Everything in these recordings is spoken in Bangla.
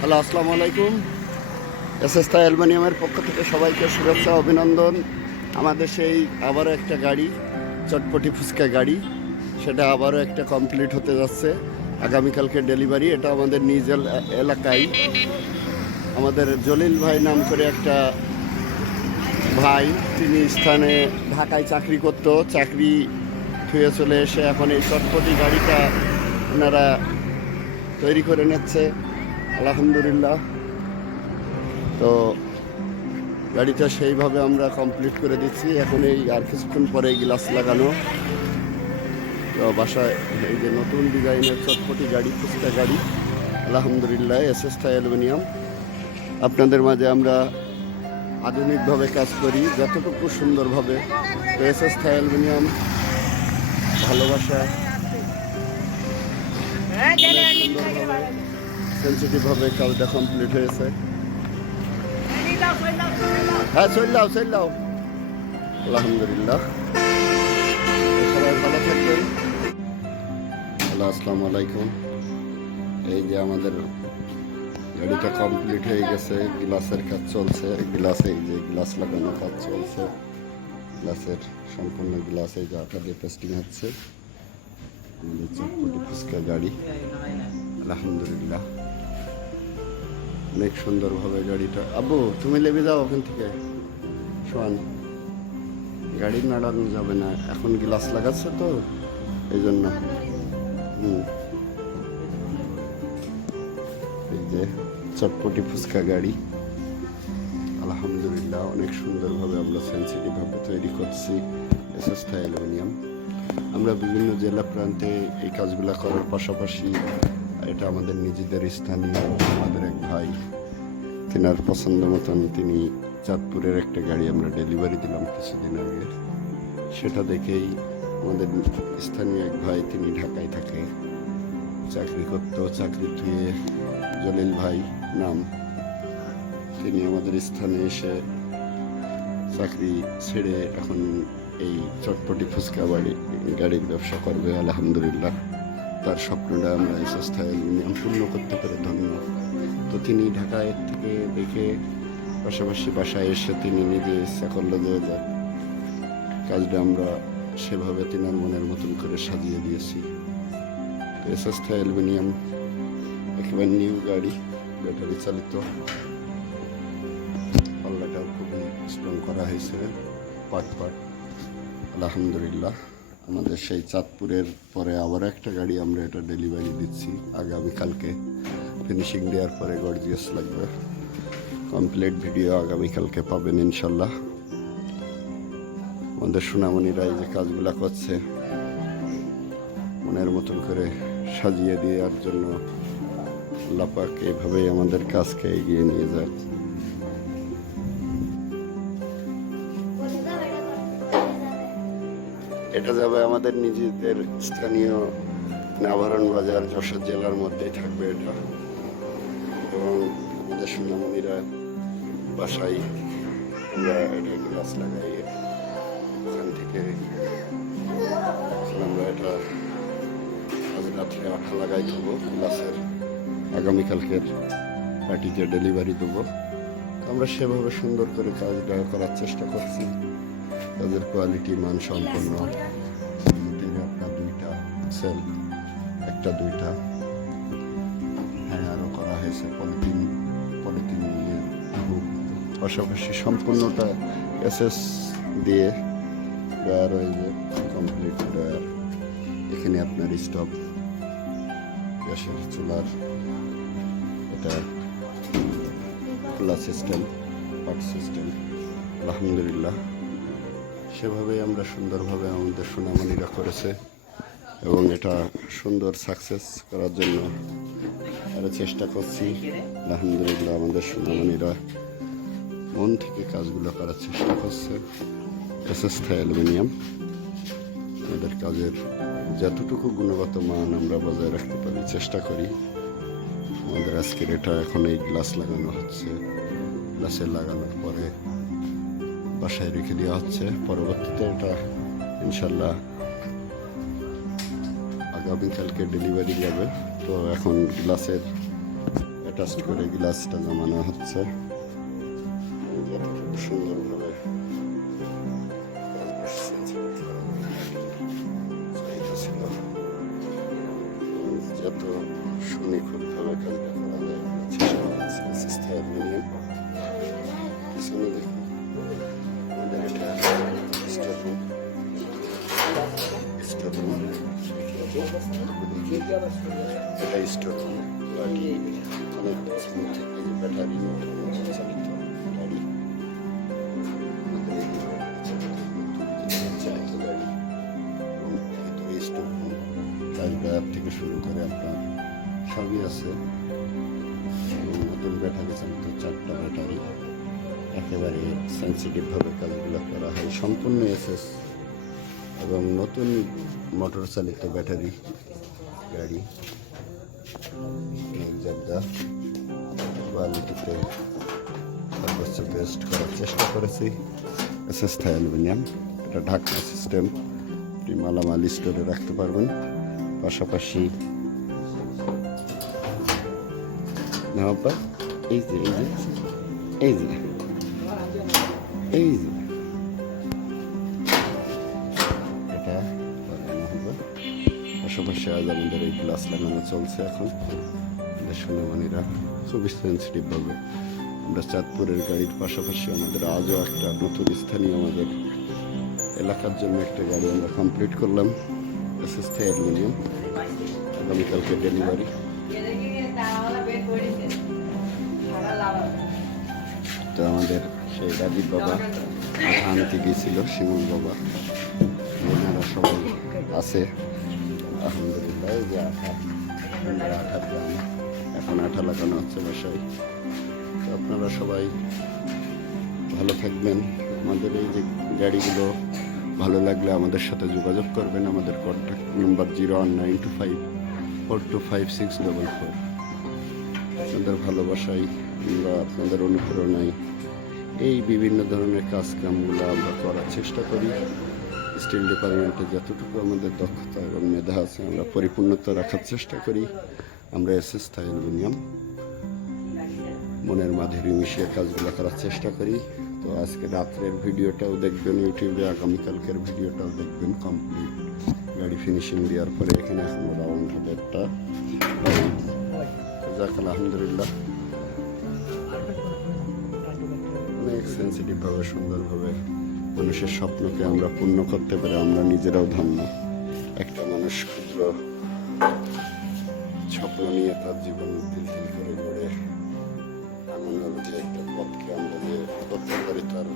হ্যালো, আসসালামু আলাইকুম। এস এস তাই অ্যালবানিয়ামের পক্ষ থেকে সবাইকে শুভেচ্ছা, অভিনন্দন। আমাদের সেই আবারও একটা গাড়ি, চটপটি ফুচকা গাড়ি, সেটা আবারও একটা কমপ্লিট হতে যাচ্ছে। আগামীকালকে ডেলিভারি এটা আমাদের নিজ এলাকায়। আমাদের জলিল ভাই নাম করে একটা ভাই, তিনি স্থানে ঢাকায় চাকরি করতো। চাকরি থুয়ে চলে এসে এখন এই চটপটি গাড়িটা ওনারা তৈরি করে নিচ্ছে, আলহামদুলিল্লাহ। তো গাড়িটা সেইভাবে আমরা কমপ্লিট করে দিচ্ছি। এখন এই আর কিছুক্ষণ পরে গ্লাস লাগানো। তো বাসায় এই যে নতুন ডিজাইনের চটপটি গাড়ি, ফুচকা গাড়ি, আলহামদুলিল্লাহ, এস এস অ্যালুমিনিয়াম। আপনাদের মাঝে আমরা আধুনিকভাবে কাজ করি, যতটুকু সুন্দরভাবে। তো এস এস অ্যালুমিনিয়াম, ভালোবাসা। সেন্সিটিভভাবে কাজটা কমপ্লিট হয়েছে। হ্যাঁ চললাও চললাও আলহামদুলিল্লাহ। ভালো থাকবেন। হ্যালো আসসালামু আলাইকুম। এই যে আমাদের গাড়িটা কমপ্লিট হয়ে গেছে, গ্লাসের কাজ চলছে। গ্লাসে যে গ্লাস লাগানো কাজ চলছে। গ্লাসের সম্পূর্ণ গ্লাস, এই যে আটা দিয়ে পেস্টিং হচ্ছে। চটপটি ফুচকা গাড়ি। আলহামদুলিল্লাহ। অনেক সুন্দরভাবে গাড়িটা। আব্বু, তুমি লেবে যাও ওখান থেকে। শোয়ান গাড়ি নাড়ানো যাবে না। এখন গ্লাস লাগাচ্ছে তো এই জন্য এই যে চটপটি ফুচকা গাড়ি। আলহামদুলিল্লাহ, অনেক সুন্দরভাবে আমরা সেন্সিটিভভাবে তৈরি করছি এসএসটা অ্যালুমিনিয়াম। আমরা বিভিন্ন জেলা প্রান্তে এই কাজগুলো করার পাশাপাশি এটা আমাদের নিজেদের স্থানীয়, আমাদের এক ভাই, তেনার পছন্দ মতন তিনি চাঁদপুরের একটা গাড়ি আমরা ডেলিভারি দিলাম কিছুদিন আগে। সেটা দেখেই আমাদের স্থানীয় এক ভাই, তিনি ঢাকায় থাকে। চাকরি করতো, চাকরি থুয়ে জলিল ভাই নাম। তিনি আমাদের স্থানে এসে চাকরি ছেড়ে এখন এই চটপটি ফুচকা বাড়ি গাড়ির ব্যবসা করবে, আলহামদুলিল্লাহ। তার স্বপ্নটা আমরা এই সংস্থায় অ্যালুমিনিয়াম পূর্ণ করতে পেরে ধন্য। তো তিনি ঢাকায় থেকে দেখে পাশাপাশি বাসায় এসে তিনি নিজে ইচ্ছা করল যে কাজটা আমরা সেভাবে তিনার মনের মতন করে সাজিয়ে দিয়েছি। সংস্থায় অ্যালুমিনিয়াম, একেবারে নিউ গাড়ি, ব্যাটারি চালিত। পাল্লাটাও খুবই স্ট্রং করা হয়েছে পাট পাট আলহামদুলিল্লাহ। আমাদের সেই চাঁদপুরের পরে আবার একটা গাড়ি আমরা এটা ডেলিভারি দিচ্ছি। আগামীকালকে ফিনিশিং দেওয়ার পরে গর্জিয়াস লাগবে। কমপ্লিট ভিডিও আগামীকালকে পাবেন ইনশাল্লাহ। আমাদের সোনামণিরা এই যে কাজগুলো করছে, মনের মতন করে সাজিয়ে দেওয়ার জন্য লাপাক এইভাবেই আমাদের কাজকে এগিয়ে নিয়ে যায় এটা যাবে আমাদের নিজেদের স্থানীয় নাভারণ বাজার যশোর জেলার মধ্যেই থাকবে এটা। এবং আমাদের সুনামণিরা বাসায় আমরা এটা গ্লাস লাগাই। ওখান থেকে আমরা এটা আজ রাত্রে আঠা লাগাই দেবো গ্লাসের আগামীকালকের পার্টিতে ডেলিভারি দেবো। আমরা সেভাবে সুন্দর করে কাজটা করার চেষ্টা করছি। তাদের কোয়ালিটি মান সম্পন্ন। এটার আপনার দুইটা সেল একটা দুইটা হ্যাঁ আরও করা হয়েছে পলিথিন পলিথিন হুক পাশাপাশি সম্পূর্ণটা এসএস দিয়ে ডয়ার হয়েছে কমপ্লিট ডয়ার এখানে আপনার স্টপ গ্যাসের চুলার এটা খোলা সিস্টেম পাট সিস্টেম আলহামদুলিল্লাহ। সেভাবেই আমরা সুন্দরভাবে আমাদের সুনামণিরা করেছে এবং এটা সুন্দর সাকসেস করার জন্য আরও চেষ্টা করছি। আলহামদুলিল্লাহ আমাদের সুনামণিরা মন থেকে কাজগুলো করার চেষ্টা করছে। এসএসথা অ্যালুমিনিয়াম। আমাদের কাজের যতটুকু গুণগত মান আমরা বজায় রাখতে পারি, চেষ্টা করি। আমাদের আজকের এটা এখন এই গ্লাস লাগানো হচ্ছে। গ্লাসে লাগানোর পরে বাসায় রেখে দেওয়া হচ্ছে। পরবর্তীতে এটা ইনশাল্লাহ আগামীকালকে ডেলিভারি যাবে। তো এখন গ্লাসের অ্যাটাচ করে গ্লাসটা জমানো হচ্ছে। রুম এটা স্টোর রুম গাড়ি অনেক স্মুথ এই ব্যাটারি চালিত গাড়ি চালিত গাড়ি এবং স্টোর চার্জার থেকে শুরু করে আপনার সবই আছে নতুন ব্যাটারি চালিত চারটা ব্যাটারি একেবারে সেন্সিটিভভাবে কাজগুলো করা হয় সম্পূর্ণ এসএস এবং নতুন মোটর চালিত ব্যাটারি, গাড়ি নির্জারদা কোয়ালিটিতে সর্বোচ্চ বেস্ট করার চেষ্টা করেছি। এসএস অ্যালুমিনিয়াম এটা ঢাকনা সিস্টেম আপনি মালামাল স্টোরে রাখতে পারবেন। পাশাপাশি এই যে এই যে এই যে এই যে আমাদের এই গ্লাস লাগানো চলছে এখন আমাদের সোনামণিরা খুবই সেন্সিটিভভাবে আমরা চাঁদপুরের গাড়ির পাশাপাশি আমাদের আজও একটা নতুন স্থানীয় আমাদের এলাকার জন্য একটা গাড়ি আমরা কমপ্লিট করলাম এসএস থে অ্যালুমিনিয়াম। আগামীকালকে ডেলিভারি তো আমাদের সেই রাজীব বাবা আনতে গিয়েছিল শিমুল বাবা। ওনারা সবাই আছে। আলহামদুলিল্লাহ এই যে আঠা আঠা দিলাম এখন আঠা লাগানো হচ্ছে বাসায় তো আপনারা সবাই ভালো থাকবেন, আমাদের এই যে গাড়িগুলো ভালো লাগলে আমাদের সাথে যোগাযোগ করবেন, আমাদের contact number zero one nine two five, four two five six double four. আপনাদের ভালোবাসায় আমরা আপনাদের অনুপ্রেরণায় এই বিভিন্ন ধরনের কাজকামগুলো আমরা করার চেষ্টা করি। স্টিল ডিপার্টমেন্টে যতটুকু আমাদের দক্ষতা এবং মেধা আছে, আমরা পরিপূর্ণতা রাখার চেষ্টা করি। আমরা এস থাই অ্যালুমিনিয়াম মনের মাধুরী মিশিয়ে কাজগুলো করার চেষ্টা করি। তো আজকে রাত্রের ভিডিওটাও দেখবেন ইউটিউবে, আগামীকালকের ভিডিওটাও দেখবেন কমপ্লিট। গাড়ি ফিনিশিং দেওয়ার পরে এখানে এখন রাউন্ড হবে একটা। যাক, আলহামদুলিল্লাহ। অনেক সেন্সিটিভভাবে সুন্দরভাবে মানুষের স্বপ্নকে আমরা পূর্ণ করতে পারি, আমরা নিজেরাও ধন্য। একটা মানুষ ক্ষুদ্র স্বপ্ন নিয়ে তার জীবন তিল করে গড়ে যে একটা পথকে আমরা যে করতে পারি তার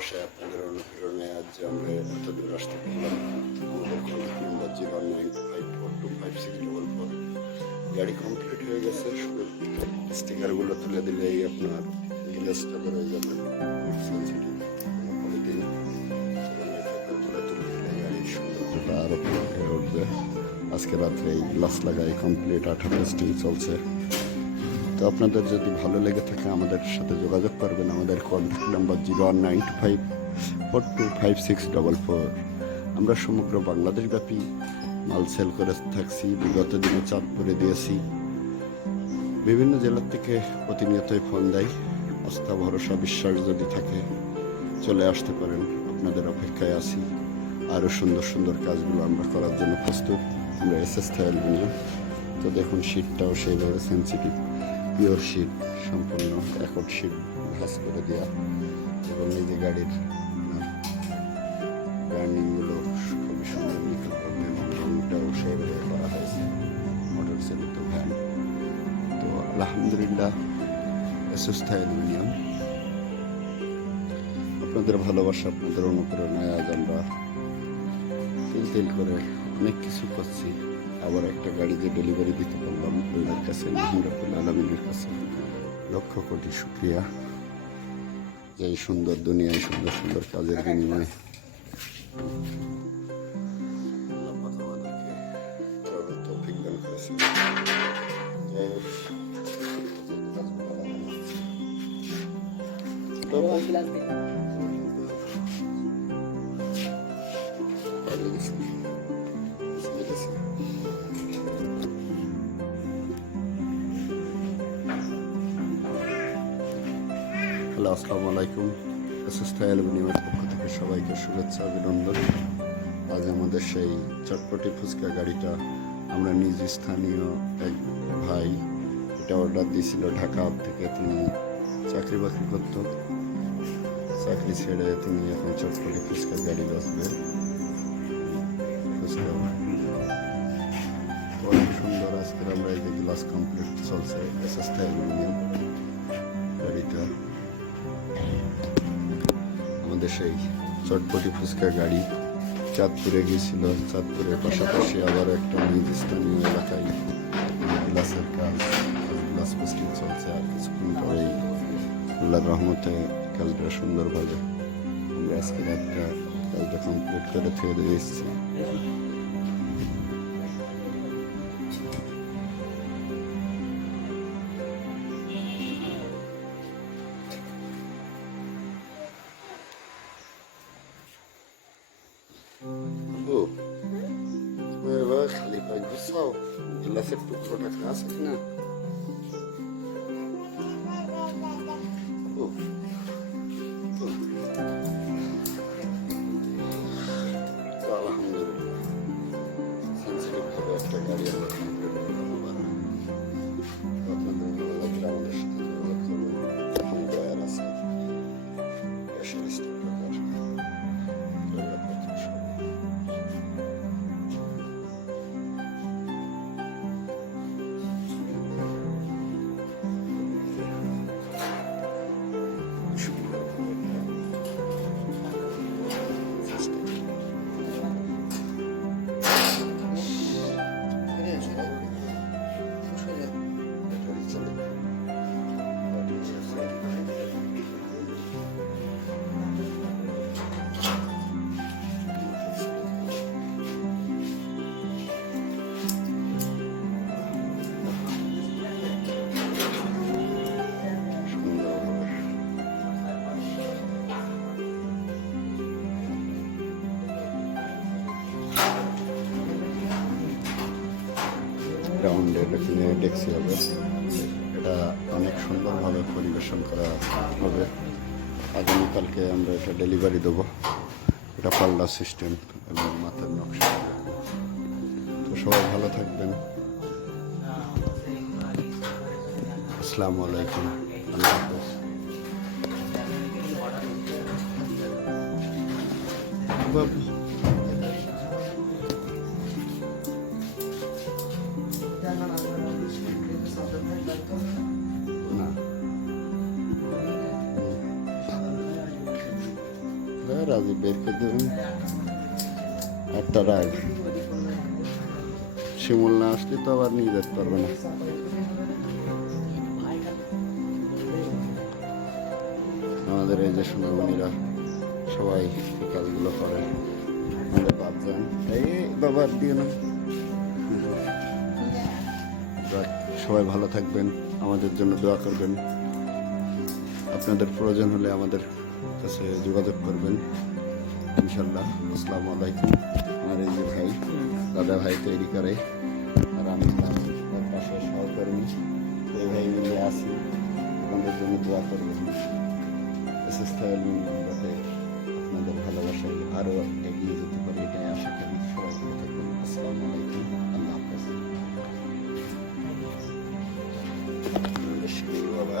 ভালোবাসায় আপনাদের অনুপ্রেরণায় আজ আমরা এত দূর আসতে পারলাম আমাদের number zero nine five four two five six double four গাড়ি কমপ্লিট হয়ে গেছে স্টিকারগুলো তুলে দিলেই আপনার গ্লাসটা বেরোয় যাবে তুলে দিলে উঠবে আজকে রাত্রে এই গ্লাস লাগাই কমপ্লিট আঠা টেস্টিং চলছে তো আপনাদের যদি ভালো লেগে থাকে, আমাদের সাথে যোগাযোগ করবেন। আমাদের contact number zero one nine two five four two five six double four আমরা সমগ্র বাংলাদেশব্যাপী মাল সেল করে থাকছি। বিগত দিনে চাঁদপুরে দিয়েছি। বিভিন্ন জেলার থেকে প্রতিনিয়তই ফোন দেয়। আস্থা, ভরসা, বিশ্বাস যদি থাকে, চলে আসতে পারেন। আপনাদের অপেক্ষায় আছি। আরও সুন্দর সুন্দর কাজগুলো আমরা করার জন্য প্রস্তুত। আমরা এস এস অ্যালুমিনিয়াম তো দেখুন শীটটাও সেইভাবে সেন্সিটিভ পিওর শীট সম্পূর্ণ একট খাস করে দেওয়া এবং এই যে গাড়ির ব্র্যান্ডিংগুলো খুবই সুন্দর নিখুঁতভাবে এবং সেভাবে করা হয়েছে। মোটর চালিত ভ্যান তো আলহামদুলিল্লাহ এসোস্থা অ্যালুমিনিয়াম আপনাদের ভালোবাসা, আপনাদের অনুপ্রেরণায় আজ আমরা তিল তিল করে অনেক কিছু করছি। আবার একটা গাড়িতে ডেলিভারি দিতে পারলাম। আল্লাহর কাছে আলমিনের কাছে। লক্ষ কোটি শুক্রিয়া। যে সুন্দর দুনিয়ায় সুন্দর সুন্দর কাজের বিনিময়ে। হ্যালো, আসসালামু আলাইকুম। এসএসটা অ্যালুমিনিয়ামের পক্ষ থেকে সবাইকে শুভেচ্ছা, অভিনন্দন। আজ আমাদের সেই চটপটি ফুচকা গাড়িটা আমরা নিজ স্থানীয় এক ভাই, এটা অর্ডার দিয়েছিল ঢাকা থেকে, তিনি চাকরি বাকরি করত। চাকরি ছেড়ে তিনি এখন চটপটি ফুচকা গাড়ি বসবে ফুচকা সুন্দর, আজকের আমরা এই যে গ্লাস কমপ্লিট চলছে এসএসটা অ্যালুমিনিয়াম গাড়িটা। আমাদের সেই চটপটি ফুচকা গাড়ি চাঁদপুরে গিয়েছিল। চাঁদপুরের পাশাপাশি আবার একটা নিজ এলাকায় গ্লাসের কাজ গ্লাস পোস্টিং চলছে আর কিছুক্ষণ পরেই আল্লাহর রহমতে কাজটা সুন্দরভাবে আমরা আজকে রাতটা কাজটা কমপ্লিট করে থেকে এসেছি। Nasip tutturmak nasip. Ne? রাউন্ডের এখানে ডেক্সি হবে। এটা অনেক সুন্দরভাবে পরিবেশন করা হবে। আগামীকালকে আমরা এটা ডেলিভারি দেবো। এটা পাল্লা সিস্টেম এবং মাথার নকশা। তো সবাই ভালো থাকবেন। আসসালামু আলাইকুম। আল্লাহ হাফেজ। রাগ শিমুল না আসলে তো আবার নিয়ে যেতে পারবে না। আমাদের এই যে সোনামণিরা সবাই এই কাজগুলো করে। আমাদের বাপজান। এই বাবা দিয়ে না। সবাই ভালো থাকবেন, আমাদের জন্য দোয়া করবেন। আপনাদের প্রয়োজন হলে আমাদের কাছে যোগাযোগ করবেন। ইনশাল্লাহ আসসালামু আলাইকুম। আমার এই যে ভাই দাদা ভাই তৈরি করে আর আমি তার তার পাশে সহকর্মী এই ভাই মিলে আছি আপনাদের জন্য দোয়া করবেন এসএস যাতে আপনাদের ভালোবাসায় আরও এগিয়ে যেতে পারে এটাই আশা করি সবাই ভালো থাকবেন আসসালামু আলাইকুম আল্লাহ হাফেজ বাবা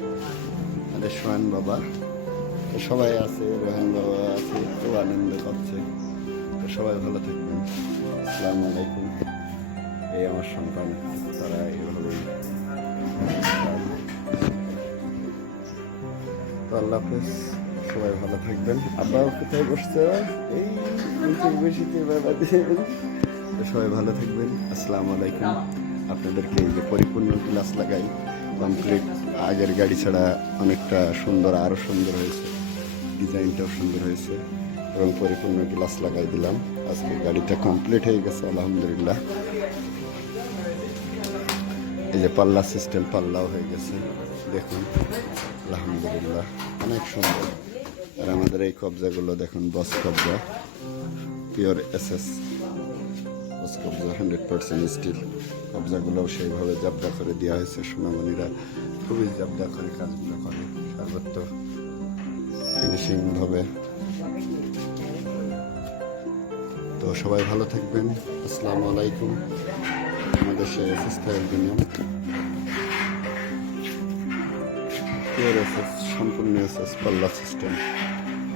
সোহান বাবা। তো সবাই আছে, রোহান বাবা আছে খুব আনন্দ করছে। তো সবাই ভালো থাকবেন। আসসালামু আলাইকুম। এই আমার সন্তান, তারা এইভাবেই তো আল্লাহ হাফেজ, সবাই ভালো থাকবেন। আব্বাও কোথায় বসছে? এই বসেছে বাবা দিয়ে। সবাই ভালো থাকবেন। আসসালামু আলাইকুম। আপনাদেরকে এই যে পরিপূর্ণ গ্লাস লাগাই কমপ্লিট আগের গাড়ি ছাড়া অনেকটা সুন্দর আরও সুন্দর হয়েছে। ডিজাইনটাও সুন্দর হয়েছে এবং পরিপূর্ণ গ্লাস লাগাই দিলাম। আজকে গাড়িটা কমপ্লিট হয়ে গেছে, আলহামদুলিল্লাহ। এই যে পাল্লা সিস্টেম পাল্লাও হয়ে গেছে। দেখুন, আলহামদুলিল্লাহ, অনেক সুন্দর। আর আমাদের এই কবজাগুলো দেখুন, বস কবজা পিওর এস এস বস কবজা হান্ড্রেড পার্সেন্ট স্টিল কবজাগুলোও সেইভাবে জাবদা করে দেওয়া হয়েছে। সোনামণিরা খুবই জাবদা করে কাজগুলো করে। সর্বত্র ফিনিশিংভাবে তো সবাই ভালো থাকবেন। আসসালামু আলাইকুম। আমাদের সে অ্যালুমিনিয়াম পিওর এসএস সম্পূর্ণ এসএস পাল্লা সিস্টেম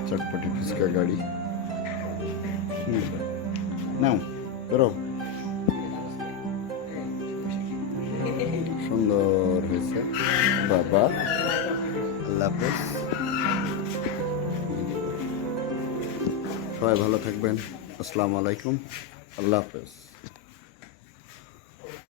চটপটি ফুচকা গাড়ি। নাও, বেরো। হয়েছে। বাবা আল্লাহ সবাই ভালো থাকবেন। আসসালামু আলাইকুম। আল্লাহ হাফেজ।